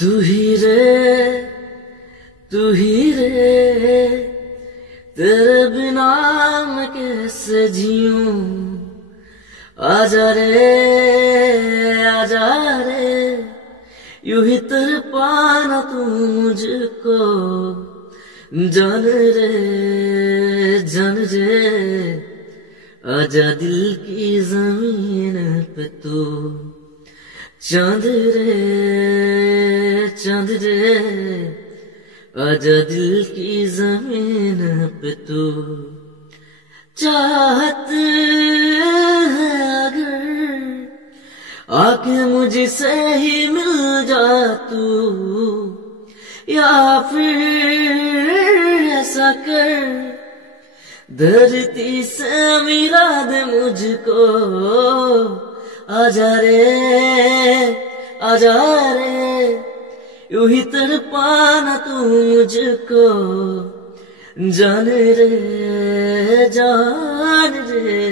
तू ही रे, तू ही रे, तेरे बिना मैं कैसे जीऊं। आजा रे, आजा रे, यूं ही तड़पाना तू मुझको। जान रे, जान रे, आजा दिल की जमीन पे तू। चांद रे, चांद रे, आजा दिल की जमीन पे तू। चाहत है अगर आके मुझसे ही मिल जा तू, या फिर ऐसा कर धरती से मिला दे मुझको। आजा रे, आजा रे, यूं ही तड़पाना तू मुझको। जान रे, जान रे,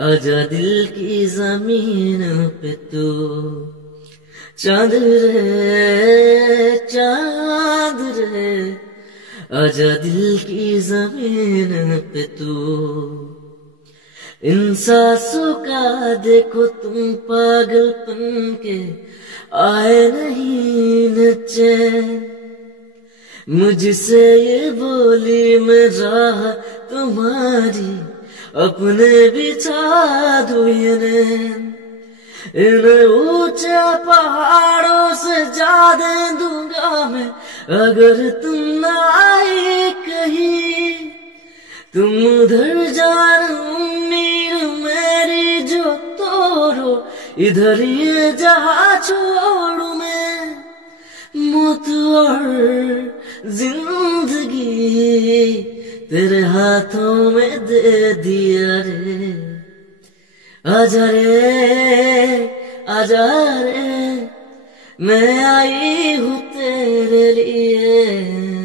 आजा दिल की जमीन पे तू। चांद रे, चांद रे, आजा दिल की जमीन पे तू। इन सांसों का देखो तुम पागलपन के आए नहीं न चैन। मुझसे ये बोली मैं राह तुम्हारी अपने बिछा दूं ये नैन। इन ऊंचे पहाड़ों से जा दे दूंगा मैं अगर तुम न आए कहीं। तुम उधर जान उम्मीद मेरी जो तोड़ो, इधर ये जहां छोड़ू मैं। मौत और जिंदगी तेरे हाथों में दे दिया रे। आजा रे, आजा रे, मैं आई हूँ तेरे लिए।